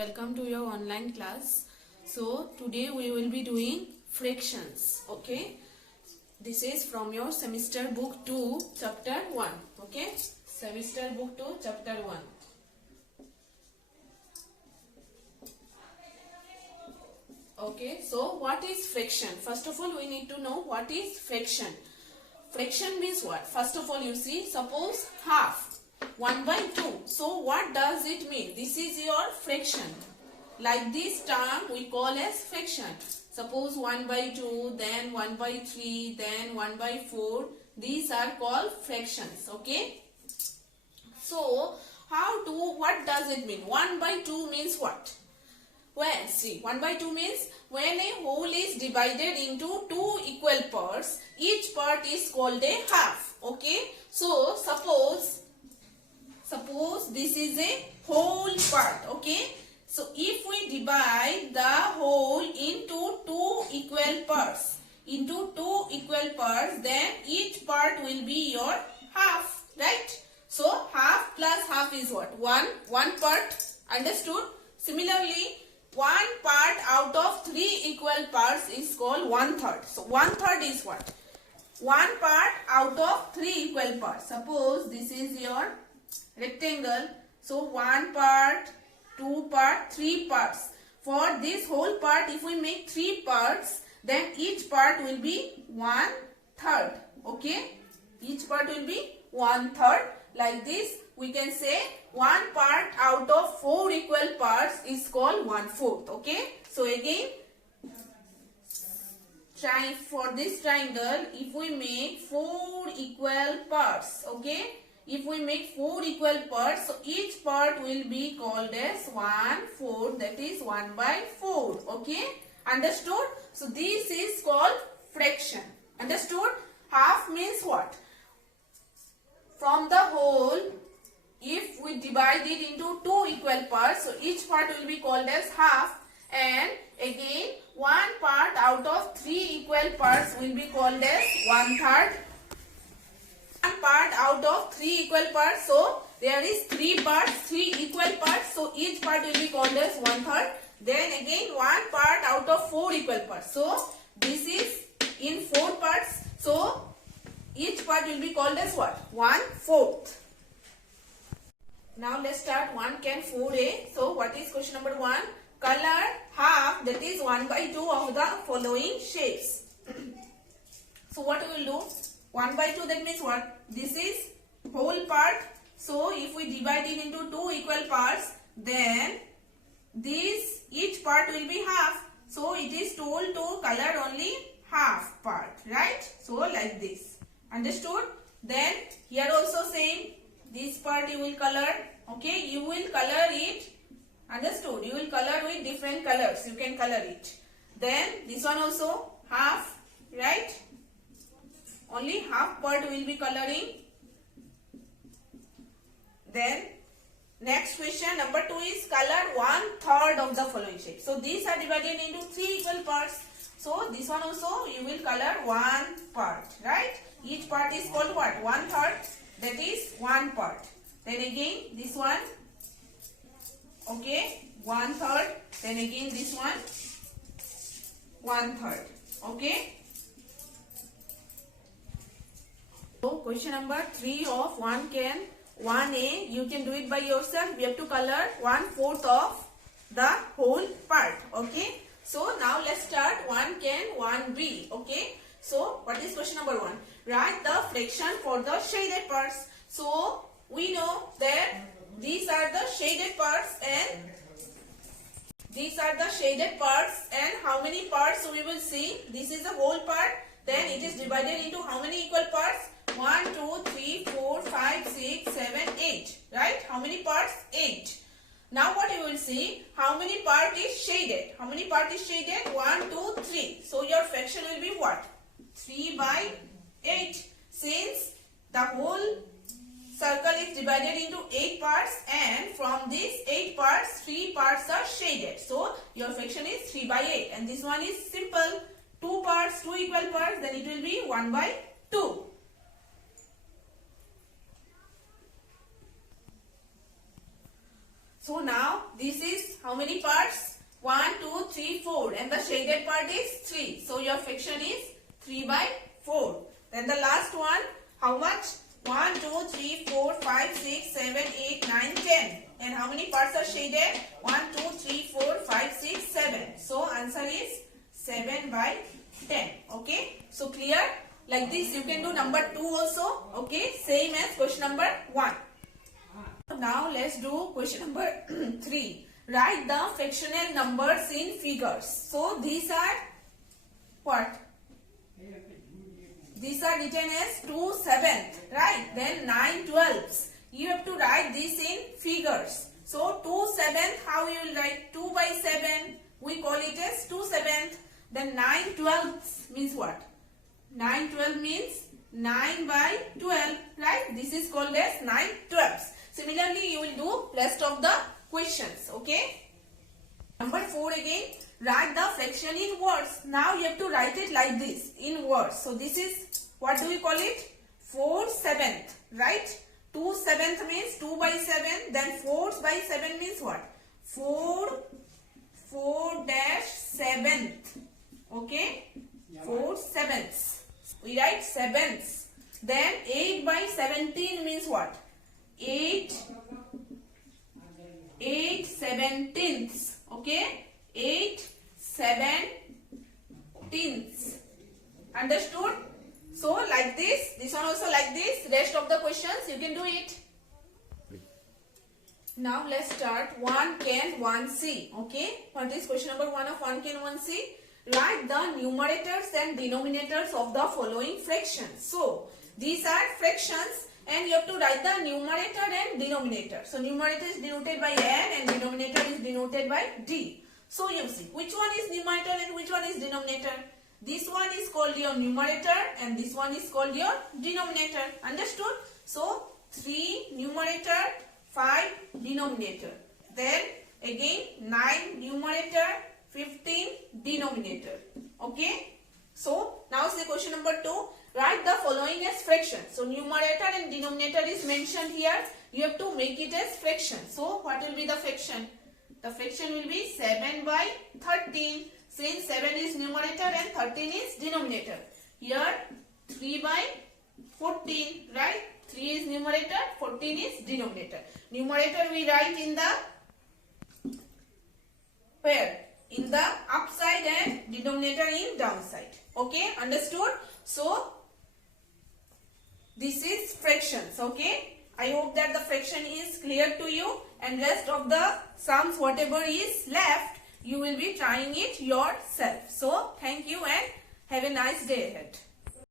welcome to your online class. So today we will be doing fractions. Okay, this is from your semester book 2 chapter 1. Okay, semester book 2 chapter 1. Okay, so what is fraction? First of all, we need to know what is fraction. Fraction means what? First of all, you see, suppose half 1 by 2. So what does it mean? This is your fraction. Like this term we call as fraction. Suppose 1 by 2, then 1 by 3, then 1 by 4. These are called fractions. Okay. So what does it mean? 1 by 2 means what? Well, see, 1 by 2 means when a whole is divided into two equal parts, each part is called a half. Okay. So suppose this is a whole part. Okay. So if we divide the whole into two equal parts, then each part will be your half, right? So half plus half is what? One part. Understood? Similarly, one part out of three equal parts is called 1/3. So 1/3 is what? One part out of three equal parts. Suppose this is your rectangle. So one part, two part, three parts. For this whole part, if we make three parts, then each part will be 1/3. Okay? Each part will be 1/3. Like this, we can say one part out of four equal parts is called 1/4. Okay? So again, for this triangle, if we make four equal parts, okay? If we make four equal parts, so each part will be called as 1/4, that is 1 by 4. Okay? Understood? So this is called fraction. Understood? Half means what? From the whole, if we divide it into two equal parts, so each part will be called as half. And again, one part out of three equal parts will be called as 1/3. One part out of three equal parts, so there is three equal parts, so each part will be called as 1/3. Then again, one part out of four equal parts, so this is in four parts, so each part will be called as what? 1/4. Now let's start 1 can 4a. So what is question number 1? Color half, that is 1 by 2 of the following shapes. So what we will do? 1 by 2, that means what? This is whole part. So if we divide it into two equal parts, then each part will be half. So it is told to color only half part, right? So like this. Understood? Then here also same. This part you will color. Okay, you will color it. Understood? You will color with different colors. You can color it. Then this one also half, right? Only half part will be coloring. Then next question number 2 is color 1/3 of the following shape. So these are divided into three equal parts. So this one also you will color one part, right? Each part is called what? 1/3. That is one part. Then again this one. Okay, 1/3. Then again this one. 1/3. Okay. So question number 3 of 1 can 1a, you can do it by yourself. We have to color 1/4 of the whole part. Okay. So now let's start 1 can 1b. Okay. So what is question number 1? Write the fraction for the shaded parts. So we know that these are the shaded parts and how many parts we will see? This is the whole part. Then it is divided into how many equal parts? 1, 2, 3, 4, 5, 6, 7, 8. Right? How many parts? 8. Now what you will see? How many part is shaded? How many part is shaded? 1, 2, 3. So your fraction will be what? 3 by 8. Since the whole circle is divided into 8 parts and from these 8 parts, 3 parts are shaded. So your fraction is 3 by 8. And this one is simple. 2 parts, 2 equal parts, then it will be 1 by 2. So now this is how many parts? 1, 2, 3, 4, and the shaded part is 3. So your fraction is 3 by 4. Then the last one, how much? 1, 2, 3, 4, 5, 6, 7, 8, 9, 10. And how many parts are shaded? 1, 2, 3, 4, 5, 6, 7. So answer is 7 by 10. Okay. So clear? Like this you can do number 2 also. Okay. Same as question number 1. Now let's do question number 3. Write the fractional numbers in figures. So these are what? These are written as 2 sevenths, right? Then 9 twelfths. You have to write this in figures. So 2 sevenths, how you will write? 2 by 7. We call it as 2 sevenths. Then 9 twelfths means what? 9 12 means 9 by 12, right? This is called as 9 twelfths. Similarly, you will do rest of the questions, okay? Number 4 again, write the fraction in words. Now you have to write it like this, in words. So this is, what do we call it? 4 sevenths, right? 2 sevenths means 2 by 7. Then 4 by 7 means what? 4 dash seventh, okay? 4 sevenths. We write sevenths. Then 8 by 17 means what? 8 seventeenths, okay? 8 seventeenths. Understood? So like this one also like this. Rest of the questions you can do it. Now let's start 1 can 1c, okay? What is question number 1 of 1 can 1c? Write the numerators and denominators of the following fractions. So these are fractions and you have to write the numerator and denominator. So numerator is denoted by n and denominator is denoted by d. So you see which one is numerator and which one is denominator. This one is called your numerator and this one is called your denominator. Understood? So 3 numerator, 5 denominator. Then again 9 numerator, 15 denominator. Okay? So now see question number 2. Write the following as fraction. So numerator and denominator is mentioned here. You have to make it as fraction. So what will be the fraction? The fraction will be 7 by 13. Since 7 is numerator and 13 is denominator. Here 3 by 14, right? 3 is numerator, 14 is denominator. Numerator we write in the where? In the upside and denominator in downside. Okay, understood? So this is fractions, okay? I hope that the fraction is clear to you and rest of the sums whatever is left you will be trying it yourself. So thank you and have a nice day ahead.